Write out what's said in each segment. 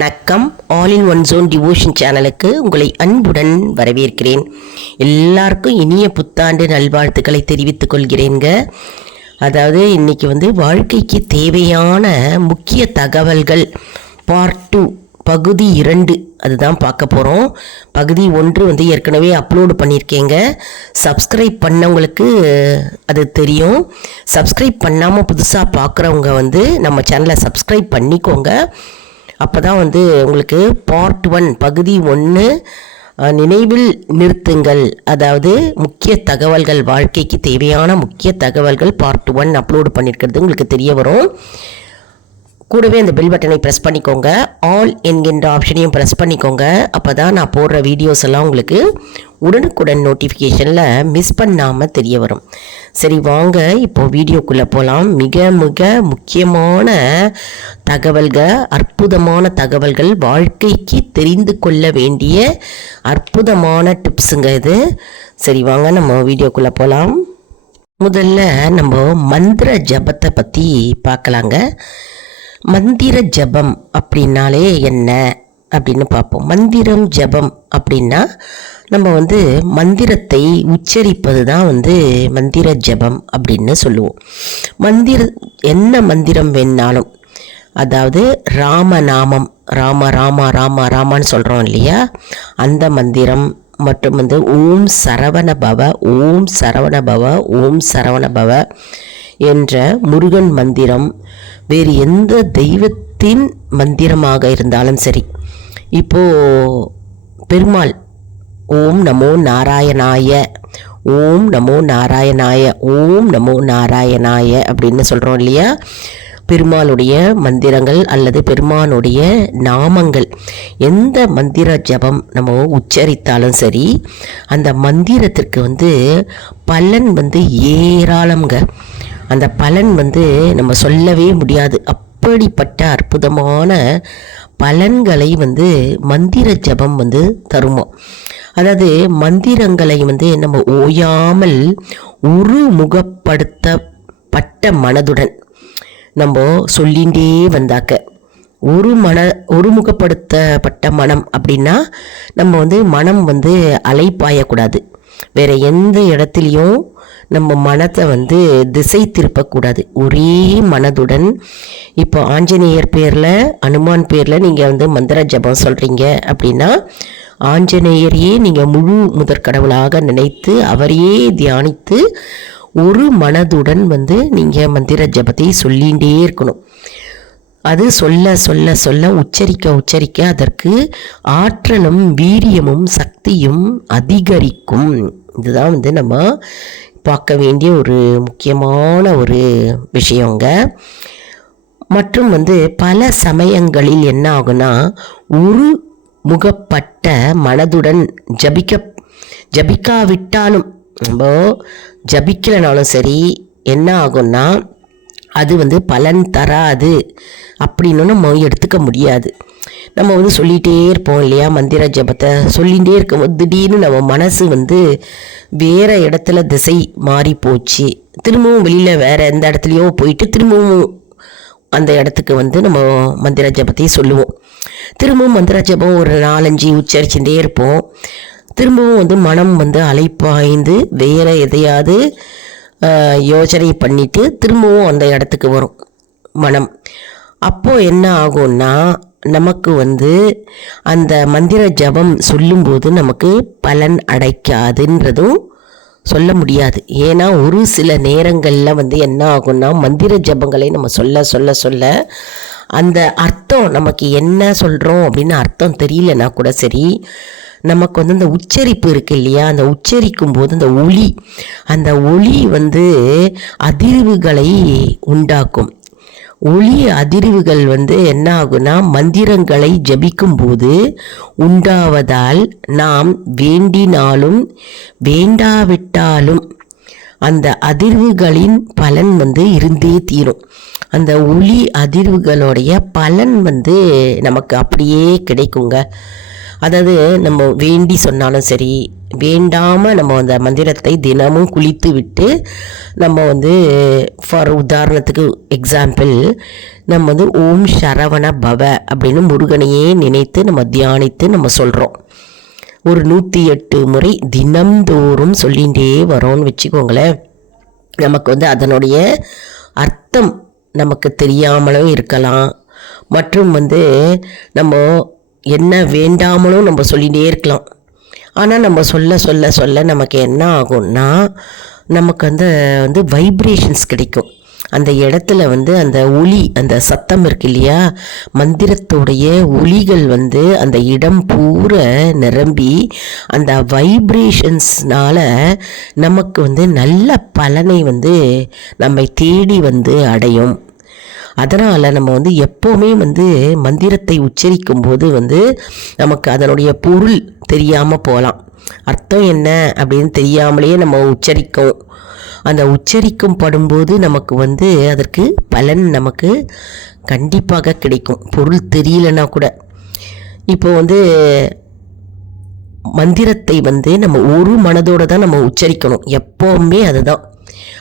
வணக்கம். All in one zone devotion சேனலுக்கு உங்களை அன்புடன் வரவேற்கிறேன். எல்லாருக்கும் இனிய புத்தாண்டு நல்வாழ்த்துக்களை தெரிவித்துக் கொள்கிறேங்க அதாவது இன்னைக்கு வந்து வாழ்க்கைக்கு தேவையான முக்கிய தகவல்கள். பார்ட் டூ பகுதி இரண்டு. அதுதான் பார்க்க போகிறோம் பகுதி ஒன்று வந்து ஏற்கனவே அப்லோடு பண்ணியிருக்கேங்க. சப்ஸ்கிரைப் பண்ணவங்களுக்கு அது தெரியும். சப்ஸ்கிரைப் பண்ணாமல் புதுசாக பார்க்குறவங்க வந்து நம்ம சேனலை சப்ஸ்கிரைப் பண்ணிக்கோங்க. அப்போ தான் வந்து உங்களுக்கு பார்ட் ஒன் பகுதி ஒன்று நினைவில் நிறுத்துங்கள். அதாவது முக்கிய தகவல்கள் வாழ்க்கைக்கு தேவையான முக்கிய தகவல்கள் பார்ட் ஒன் அப்லோடு பண்ணியிருக்கிறது உங்களுக்கு தெரிய வரும். கூடவே அந்த பெல் பட்டனை ப்ரெஸ் பண்ணிக்கோங்க. ஆல் என்கின்ற ஆப்ஷனையும் ப்ரெஸ் பண்ணிக்கோங்க. அப்போ தான் நான் போடுற வீடியோஸ் எல்லாம் உங்களுக்கு உடனுக்குடன் நோட்டிஃபிகேஷனில் மிஸ் பண்ணாமல் தெரிய வரும். சரி வாங்க. இப்போது வீடியோக்குள்ளே போகலாம் மிக மிக முக்கியமான தகவல்கள் அற்புதமான தகவல்கள் வாழ்க்கைக்கு தெரிந்து கொள்ள வேண்டிய அற்புதமான டிப்ஸுங்க இது. சரி வாங்க. நம்ம வீடியோக்குள்ளே போகலாம் முதல்ல நம்ம மந்திர ஜபத்தை பற்றி பார்க்கலாங்க. மந்திர ஜபம் அப்படின்னாலே என்ன அப்படின்னு பார்ப்போம். மந்திரம் ஜபம் அப்படின்னா நம்ம வந்து மந்திரத்தை உச்சரிப்பது தான் வந்து மந்திர ஜபம் அப்படின்னு சொல்லுவோம். மந்திர என்ன மந்திரம் வேணாலும் அதாவது ராமநாமம் ராம ராமா ராமா ராமான்னு சொல்கிறோம் இல்லையா? அந்த மந்திரம் மற்றும் வந்து ஓம் சரவண பவ ஓம் சரவண பவ ஓம் சரவண பவ என்ற முருகன் மந்திரம் வேறு எந்த தெய்வத்தின் மந்திரமாக இருந்தாலும் சரி. இப்போது பெருமாள் ஓம் நமோ நாராயணாய ஓம் நமோ நாராயணாய ஓம் நமோ நாராயணாய அப்படின்னு சொல்கிறோம் இல்லையா? பெருமாளுடைய மந்திரங்கள் அல்லது பெருமானுடைய நாமங்கள் எந்த மந்திர ஜபம் நம்ம உச்சரித்தாலும் சரி அந்த மந்திரத்திற்கு வந்து பலன் வந்து ஏராளம்ங்க. அந்த பலன் வந்து நம்ம சொல்லவே முடியாது. அப்படிப்பட்ட அற்புதமான பலன்களை வந்து மந்திர ஜபம் வந்து தருமோ? அதாவது மந்திரங்களை வந்து நம்ம ஓயாமல் உருமுகப்படுத்தப்பட்ட மனதுடன் நம்ம சொல்லிகிட்டே வந்தாக்க. ஒரு மன ஒருமுகப்படுத்தப்பட்ட மனம் அப்படின்னா நம்ம வந்து மனம் வந்து அலைப்பாயக்கூடாது. வேற எந்த இடத்துலையும் நம்ம மனத்தை வந்து திசை திருப்பக்கூடாது. ஒரே மனதுடன். இப்போ ஆஞ்சநேயர் பேரில் அனுமான் பேரில் நீங்கள் வந்து மந்திர ஜபம் சொல்கிறீங்க அப்படின்னா ஆஞ்சநேயரையே நீங்கள் முழு முதற்கடவுளாக நினைத்து அவரையே தியானித்து ஒரு மனதுடன் வந்து நீங்கள் மந்திர ஜபத்தை சொல்லிகிட்டே இருக்கணும். அது சொல்ல சொல்ல சொல்ல உச்சரிக்க உச்சரிக்க அதற்கு ஆற்றலும் வீரியமும் சக்தியும் அதிகரிக்கும். இதுதான் வந்து நம்ம பார்க்க வேண்டிய ஒரு முக்கியமான ஒரு விஷயங்க. மற்றும் வந்து பல சமயங்களில் என்ன ஆகுனா ஒரு முகப்பட்ட மனதுடன் ஜபிக்க ஜபிக்காவிட்டாலும் நம்ம ஜபிக்கலைனாலும் சரி என்ன ஆகும்னா அது வந்து பலன் தராது. அப்படின்னு நம்ம எடுத்துக்க முடியாது. நம்ம வந்து சொல்லிகிட்டே இருப்போம் இல்லையா மந்திர ஜபத்தை? சொல்லிகிட்டே இருக்கும்போது திடீர்னு நம்ம மனசு வந்து வேறு இடத்துல திசை மாறி போச்சு. திரும்பவும் வெளியில் வேறு எந்த இடத்துலையோ போயிட்டு திரும்பவும் அந்த இடத்துக்கு வந்து நம்ம மந்திர ஜபத்தையும் சொல்லுவோம். திரும்பவும் மந்திர ஜபம் ஒரு நாலஞ்சு உச்சரிச்சுட்டே இருப்போம். திரும்பவும் வந்து மனம் வந்து அலைப்பாய்ந்து வேறு எதையாவது யோசனை பண்ணிட்டு திரும்பவும் அந்த இடத்துக்கு வரும். மனம். அப்போது என்ன ஆகும்னா நமக்கு வந்து அந்த மந்திர ஜபம் சொல்லும்போது நமக்கு பலன் அடைக்காதுன்றதும் சொல்ல முடியாது. ஏன்னா ஒரு சில நேரங்களில் வந்து என்ன ஆகும்னா மந்திர ஜபங்களை நம்ம சொல்ல சொல்ல சொல்ல அந்த அர்த்தம் நமக்கு என்ன சொல்கிறோம் அப்படின்னு அர்த்தம் தெரியலனா கூட சரி நமக்கு வந்து அந்த உச்சரிப்பு இருக்கு இல்லையா? அந்த உச்சரிக்கும் போது அந்த ஒளி அந்த ஒளி வந்து அதிர்வுகளை உண்டாக்கும். ஒளி அதிர்வுகள் வந்து என்ன ஆகுனா மந்திரங்களை ஜபிக்கும் போது உண்டாவதால் நாம் வேண்டினாலும் வேண்டாவிட்டாலும் அந்த அதிர்வுகளின் பலன் வந்து இருந்தே தீரும். அந்த ஒளி அதிர்வுகளுடைய பலன் வந்து நமக்கு அப்படியே கிடைக்குங்க. அதாவது நம்ம வேண்டி சொன்னாலும் சரி வேண்டாமல் நம்ம அந்த மந்திரத்தை தினமும் குளித்து விட்டு நம்ம வந்து ஃபார் உதாரணத்துக்கு எக்ஸாம்பிள் நம்ம வந்து ஓம் சரவண பவ அப்படின்னு முருகனையே நினைத்து நம்ம தியானித்து நம்ம சொல்கிறோம் ஒரு நூற்றி எட்டு முறை தினம்தோறும் சொல்லிகிட்டே வரோன்னு வச்சுக்கோங்களேன். நமக்கு வந்து அதனுடைய அர்த்தம் நமக்கு தெரியாமலும் இருக்கலாம். மற்றும் வந்து நம்ம என்ன வேண்டாமலும் நம்ம சொல்லிகிட்டே இருக்கலாம். ஆனால் நம்ம சொல்ல சொல்ல சொல்ல நமக்கு என்ன ஆகும்னா நமக்கு அந்த வந்து வைப்ரேஷன்ஸ் கிடைக்கும். அந்த இடத்துல வந்து அந்த ஒளி அந்த சத்தம் இருக்கு இல்லையா? மந்திரத்துடைய ஒளிகள் வந்து அந்த இடம் பூரா நிரம்பி அந்த வைப்ரேஷன்ஸ்னால் நமக்கு வந்து நல்ல பலனை வந்து நம்மை தேடி வந்து அடையும். அதனால் நம்ம வந்து எப்போவுமே வந்து மந்திரத்தை உச்சரிக்கும் போது வந்து நமக்கு அதனுடைய பொருள் தெரியாமல் போகலாம் அர்த்தம் என்ன அப்படின்னு தெரியாமலேயே நம்ம உச்சரிக்கும். அந்த உச்சரிக்கும் படும்போது நமக்கு வந்து அதற்கு பலன் நமக்கு கண்டிப்பாக கிடைக்கும். பொருள் தெரியலனா கூட. இப்போ வந்து மந்திரத்தை வந்து நம்ம ஒரு மனதோடு தான் நம்ம உச்சரிக்கணும். எப்போவுமே அதுதான்.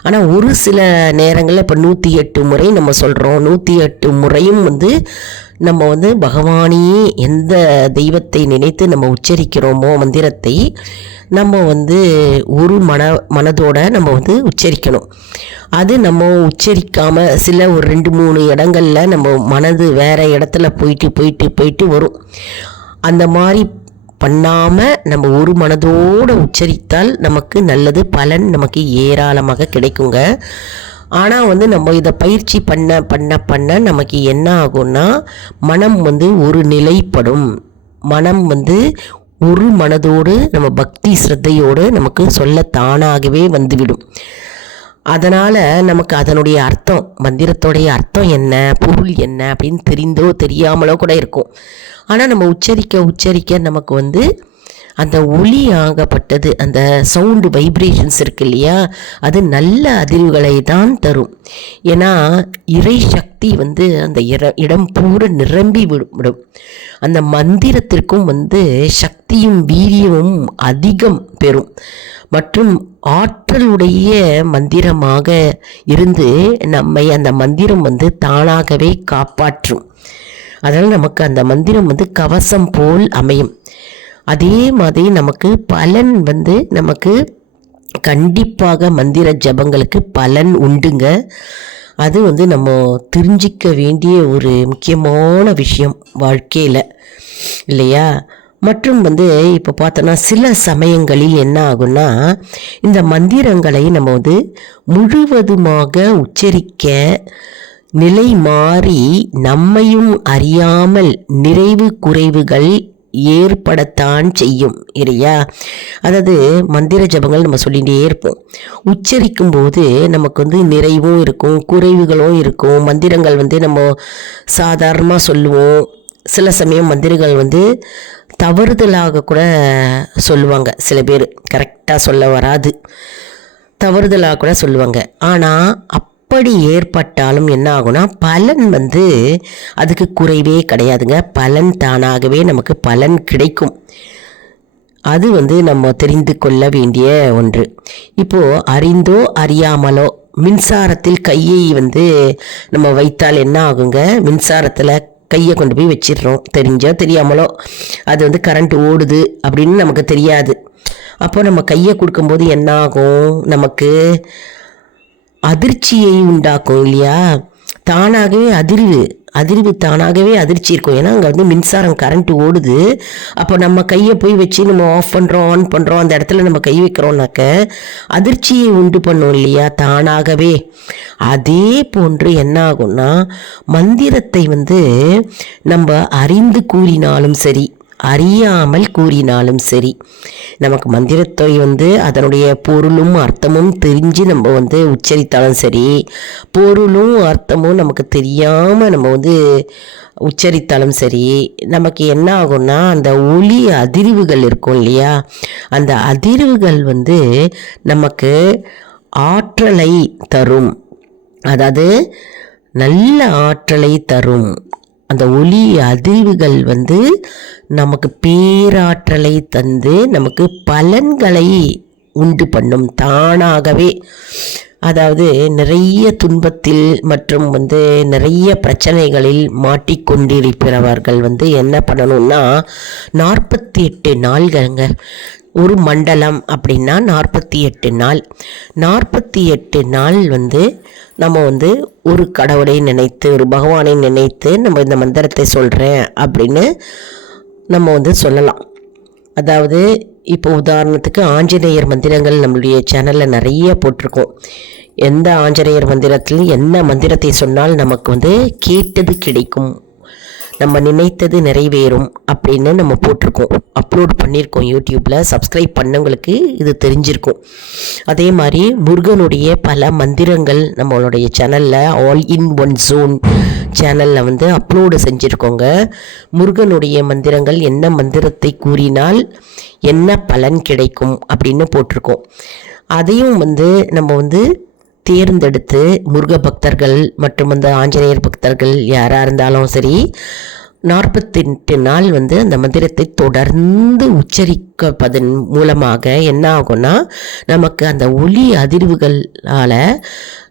ஆனால் ஒரு சில நேரங்களில் இப்போ நூற்றி எட்டு முறை நம்ம சொல்கிறோம் நூற்றி எட்டு முறையும் வந்து நம்ம வந்து பகவானையே எந்த தெய்வத்தை நினைத்து நம்ம உச்சரிக்கிறோமோ மந்திரத்தை நம்ம வந்து ஒரு மன மனதோட நம்ம வந்து உச்சரிக்கணும். அது நம்ம உச்சரிக்காமல் சில ஒரு ரெண்டு மூணு இடங்களில் நம்ம மனது வேறு இடத்துல போயிட்டு போயிட்டு போயிட்டு வரும். அந்த மாதிரி பண்ணாமல் நம்ம ஒரு மனதோடு உச்சரித்தால் நமக்கு நல்லது பலன் நமக்கு ஏராளமாக கிடைக்குங்க. ஆனால் வந்து நம்ம இதை பயிற்சி பண்ண பண்ண பண்ண நமக்கு என்ன ஆகும்னா மனம் வந்து ஒரு நிலைப்படும். மனம் வந்து ஒரு மனதோடு நம்ம பக்தி ஸ்ரத்தையோடு நமக்கு சொல்ல தானாகவே வந்துவிடும். அதனால் நமக்கு அதனுடைய அர்த்தம் மந்திரத்தோடைய அர்த்தம் என்ன பொருள் என்ன அப்படின்னு தெரிந்தோ தெரியாமலோ கூட இருக்கும். ஆனால் நம்ம உச்சரிக்க உச்சரிக்க நமக்கு வந்து அந்த ஒளி ஆகப்பட்டது அந்த சவுண்டு வைப்ரேஷன்ஸ் இருக்கு இல்லையா? அது நல்ல அதிர்வுகளை தான் தரும். ஏன்னா இறை சக்தி வந்து அந்த இர இடம் பூரா நிரம்பி விடும். அந்த மந்திரத்திற்கும் வந்து சக்தியும் வீரியமும் அதிகம் பெறும். மற்றும் ஆற்றலுடைய மந்திரமாக இருந்து நம்மை அந்த மந்திரம் வந்து தானாகவே காப்பாற்றும். அதனால் நமக்கு அந்த மந்திரம் வந்து கவசம் போல் அமையும். அதே மாதிரி நமக்கு பலன் வந்து நமக்கு கண்டிப்பாக மந்திர ஜபங்களுக்கு பலன் உண்டுங்க. அது வந்து நம்ம தெரிஞ்சிக்க வேண்டிய ஒரு முக்கியமான விஷயம் வாழ்க்கையில் இல்லையா? மற்றும் வந்து இப்போ பார்த்தோன்னா சில சமயங்களில் என்ன ஆகும்னா இந்த மந்திரங்களை நம்ம வந்து முழுவதுமாக உச்சரிக்க நிலை மாறி நம்மையும் அறியாமல் நிறைவு குறைவுகள் ஏற்படத்தான் செய்யும் இல்லையா? அதாவது மந்திர ஜபங்கள் நம்ம சொல்லிகிட்டே இருப்போம். உச்சரிக்கும் போது நமக்கு வந்து நிறைவும் இருக்கும் குறைவுகளும் இருக்கும். மந்திரங்கள் வந்து நம்ம சாதாரணமாக சொல்லுவோம். சில சமயம் மந்திரங்கள் வந்து தவறுதலாக கூட சொல்லுவாங்க. சில பேர் கரெக்டாக சொல்ல வராது. தவறுதலாக கூட சொல்லுவாங்க. ஆனால் அப் அப்படி ஏற்பட்டாலும் என்ன ஆகும்னா பலன் வந்து அதுக்கு குறைவே கிடையாதுங்க. பலன் தானாகவே நமக்கு பலன் கிடைக்கும். அது வந்து நம்ம தெரிந்து கொள்ள வேண்டிய ஒன்று. இப்போது அறிந்தோ அறியாமலோ மின்சாரத்தில் கையை வந்து நம்ம வைத்தால் என்ன ஆகுங்க? மின்சாரத்தில் கையை கொண்டு போய் வச்சிடுறோம். தெரிஞ்சோ தெரியாமலோ அது வந்து கரண்ட் ஓடுது அப்படின்னு நமக்கு தெரியாது. அப்போ நம்ம கையை கொடுக்கும்போது என்ன ஆகும்? நமக்கு அதிர்ச்சியை உண்டாக்கும் இல்லையா? தானாகவே அதிர்வு அதிர்வு தானாகவே அதிர்ச்சி இருக்கும். ஏன்னா அங்கே வந்து மின்சாரம் கரண்ட் ஓடுது. அப்போ நம்ம கையை போய் வச்சு நம்ம ஆஃப் பண்ணுறோம் ஆன் பண்ணுறோம் அந்த இடத்துல நம்ம கை வைக்கிறோம்னாக்க அதிர்ச்சியை உண்டு பண்ணும் இல்லையா? தானாகவே. அதே போன்று என்ன ஆகும்னா மந்திரத்தை வந்து நம்ம அறிந்து கூறினாலும் சரி அறியாமல் கூறினாலும் சரி. நமக்கு மந்திரத்தை வந்து அதனுடைய பொருளும் அர்த்தமும் தெரிஞ்சு நம்ம வந்து உச்சரித்தாலும் சரி பொருளும் அர்த்தமும் நமக்கு தெரியாமல் நம்ம வந்து உச்சரித்தாலும் சரி நமக்கு என்ன ஆகும்னா அந்த ஒளி அதிர்வுகள் இருக்கும் இல்லையா? அந்த அதிர்வுகள் வந்து நமக்கு ஆற்றலை தரும். அதாவது நல்ல ஆற்றலை தரும். அந்த ஒளி அதிர்வுகள் வந்து நமக்கு பேராற்றலை தந்து நமக்கு பலன்களை உண்டு பண்ணும் தானாகவே. அதாவது நிறைய துன்பத்தில் மற்றும் வந்து நிறைய பிரச்சனைகளில் மாட்டிக்கொண்டிருப்பவர்கள் வந்து என்ன பண்ணணும்னா நாற்பத்தி எட்டு நாள்கள்ங்க. ஒரு மண்டலம் அப்படின்னா நாற்பத்தி எட்டு நாள். நாற்பத்தி எட்டு நாள் வந்து நம்ம வந்து ஒரு கடவுளை நினைத்து ஒரு பகவானை நினைத்து நம்ம இந்த மந்திரத்தை சொல்கிறேன் அப்படின்னு நம்ம வந்து சொல்லலாம். அதாவது இப்போ உதாரணத்துக்கு ஆஞ்சநேயர் மந்திரங்கள் நம்மளுடைய சேனலில் நிறைய போட்டிருக்கோம். எந்த ஆஞ்சநேயர் மந்திரத்தில் என்ன மந்திரத்தை சொன்னால் நமக்கு வந்து கேட்டது கிடைக்கும். நம்ம நினைத்தது நிறைவேறும் அப்படின்னு நம்ம போட்டிருக்கோம். அப்லோட் பண்ணியிருக்கோம் யூடியூப்பில் சப்ஸ்கிரைப் பண்ணவங்களுக்கு இது தெரிஞ்சிருக்கும். அதே மாதிரி முருகனுடைய பல மந்திரங்கள் நம்மளுடைய சேனலில் ஆல் இன் ஒன் ஜோன் சேனலில் வந்து அப்லோடு செஞ்சுருக்கோங்க. முருகனுடைய மந்திரங்கள் என்ன மந்திரத்தை கூறினால் என்ன பலன் கிடைக்கும் அப்படின்னு போட்டிருக்கோம். அதையும் வந்து நம்ம வந்து தேர்ந்தெடுத்து முருக பக்தர்கள் மற்றும் அந்த ஆஞ்சநேயர் பக்தர்கள் யாராக இருந்தாலும் சரி நாற்பத்தெட்டு நாள் வந்து அந்த மந்திரத்தை தொடர்ந்து உச்சரிக்கப்பதன் மூலமாக என்ன ஆகும்னா நமக்கு அந்த ஒலி அதிர்வுகளால்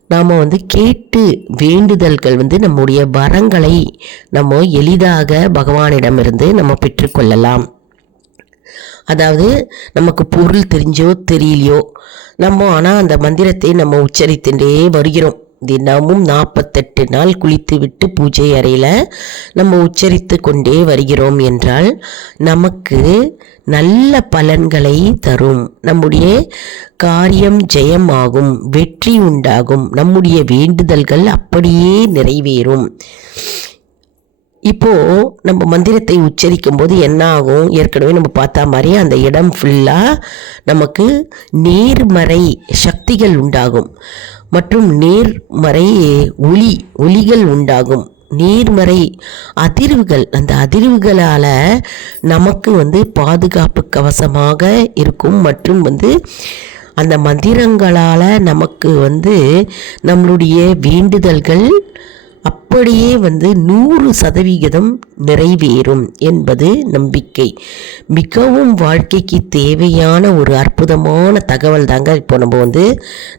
நாம் வந்து கேட்டு வேண்டுதல்கள் வந்து நம்முடைய வரங்களை நம்ம எளிதாக பகவானிடமிருந்து நம்ம பெற்றுக்கொள்ளலாம். அதாவது நமக்கு பொருள் தெரிஞ்சோ தெரியலையோ நம்ம ஆனால் அந்த மந்திரத்தை நம்ம உச்சரித்துட்டே வருகிறோம். தினமும் நாற்பத்தெட்டு நாள் குளித்து விட்டு பூஜை அறையில் நம்ம உச்சரித்து கொண்டே வருகிறோம் என்றால் நமக்கு நல்ல பலன்களை தரும். நம்முடைய காரியம் ஜெயமாகும் வெற்றி உண்டாகும். நம்முடைய வேண்டுதல்கள் அப்படியே நிறைவேறும். இப்போ நம்ம மந்திரத்தை உச்சரிக்கும் போது என்ன ஆகும் ஏற்கனவே நம்ம பார்த்தா மாதிரி அந்த இடம் ஃபுல்லாக நமக்கு நேர்மறை சக்திகள் உண்டாகும். மற்றும் நேர்மறை ஒளி ஒளிகள் உண்டாகும். நேர்மறை அதிர்வுகள் அந்த அதிர்வுகளால் நமக்கு வந்து பாதுகாப்பு கவசமாக இருக்கும். மற்றும் வந்து அந்த மந்திரங்களால் நமக்கு வந்து நம்மளுடைய வேண்டுதல்கள் அப்படியே வந்து நூறு சதவிகிதம் நிறைவேறும் என்பது நம்பிக்கை. மிகவும் வாழ்க்கைக்கு தேவையான ஒரு அற்புதமான தகவல் தாங்க இப்போ நம்ம வந்து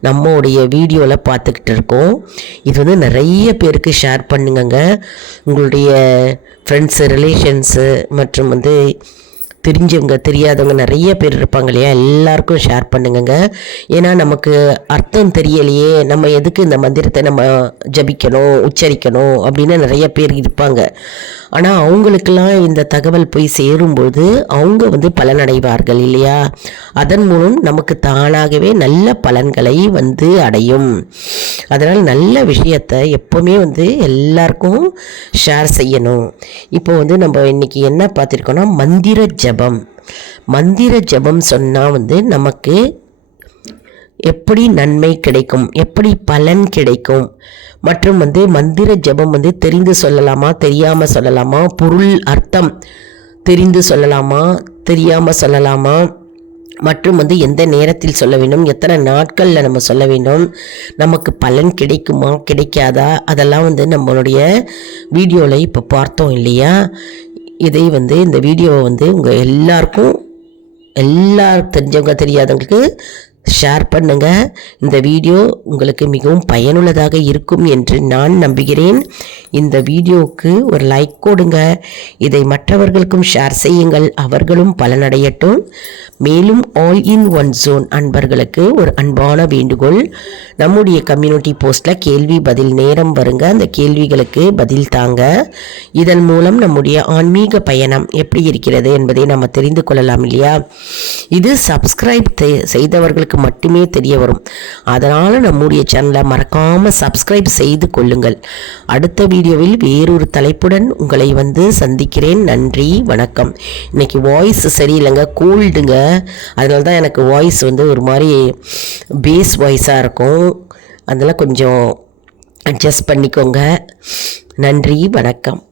நம்மளுடைய வீடியோவில் பார்த்துக்கிட்டு இருக்கோம். இது வந்து நிறைய பேருக்கு ஷேர் பண்ணுங்கங்க. உங்களுடைய ஃப்ரெண்ட்ஸு ரிலேஷன்ஸு மற்றும் வந்து தெரிஞ்சவங்க தெரியாதவங்க நிறைய பேர் இருப்பாங்க இல்லையா? எல்லாருக்கும் ஷேர் பண்ணுங்கங்க. ஏன்னா நமக்கு அர்த்தம் தெரியலையே. நம்ம எதுக்கு இந்த மந்திரத்தை நம்ம ஜபிக்கணும் உச்சரிக்கணும் அப்படின்னு நிறைய பேர் இருப்பாங்க. ஆனால் அவங்களுக்கெல்லாம் இந்த தகவல் போய் சேரும்போது அவங்க வந்து பலனடைவார்கள் இல்லையா? அதன் மூலம் நமக்கு தானாகவே நல்ல பலன்களை வந்து அடையும். அதனால் நல்ல விஷயத்தை எப்போவுமே வந்து எல்லாருக்கும் ஷேர் செய்யணும். இப்போ வந்து நம்ம இன்னைக்கு என்ன பார்த்துருக்கோன்னா மந்திர ஜபம். மந்திர ஜபம் சொன்னால் வந்து நமக்கு எப்படி நன்மை கிடைக்கும்? எப்படி பலன் கிடைக்கும்? மற்றும் வந்து மந்திர ஜபம் வந்து தெரிந்து சொல்லலாமா? தெரியாமல் சொல்லலாமா? பொருள் அர்த்தம் தெரிந்து சொல்லலாமா? தெரியாமல் சொல்லலாமா? மற்றும் வந்து எந்த நேரத்தில் சொல்ல வேண்டும்? எத்தனை நாட்களில் நம்ம சொல்ல வேண்டும்? நமக்கு பலன் கிடைக்குமா? கிடைக்காதா? அதெல்லாம் வந்து நம்மளுடைய வீடியோவில் இப்போ பார்த்தோம் இல்லையா? இதை வந்து இந்த வீடியோவை வந்து உங்கள் எல்லாருக்கும் எல்லாருக்கும் தெரிஞ்சவங்க தெரியாதவங்களுக்கு ஷேர் பண்ணுங்கள் இந்த வீடியோ உங்களுக்கு மிகவும் பயனுள்ளதாக இருக்கும் என்று நான் நம்புகிறேன். இந்த வீடியோவுக்கு ஒரு லைக் கொடுங்க. இதை மற்றவர்களுக்கும் ஷேர் செய்யுங்கள். அவர்களும் பலனடையட்டும். மேலும் ஆல் இன் ஒன் ஜோன் அன்பர்களுக்கு ஒரு அன்பான வேண்டுகோள். நம்முடைய கம்யூனிட்டி போஸ்ட்டில் கேள்வி பதில் நேரம் வருங்க. அந்த கேள்விகளுக்கு பதில் தாங்க. இதன் மூலம் நம்முடைய ஆன்மீக பயணம் எப்படி இருக்கிறது என்பதை நம்ம தெரிந்து கொள்ளலாம் இல்லையா? இது சப்ஸ்கிரைப் செய்தவர்களுக்கு மட்டுமே தெரிய வரும். அதனால் நம்முடைய சேனலை மறக்காமல் சப்ஸ்கிரைப் செய்து கொள்ளுங்கள். அடுத்த வீடியோவில் வேறொரு தலைப்புடன் உங்களை வந்து சந்திக்கிறேன். நன்றி வணக்கம். இன்றைக்கி வாய்ஸ் சரியில்லைங்க கோல்டுங்க அதனால தான் எனக்கு வாய்ஸ் வந்து ஒரு மாதிரி பேஸ் வாய்ஸாக இருக்கும். அதெல்லாம் கொஞ்சம் அட்ஜஸ்ட் பண்ணிக்கோங்க. நன்றி வணக்கம்.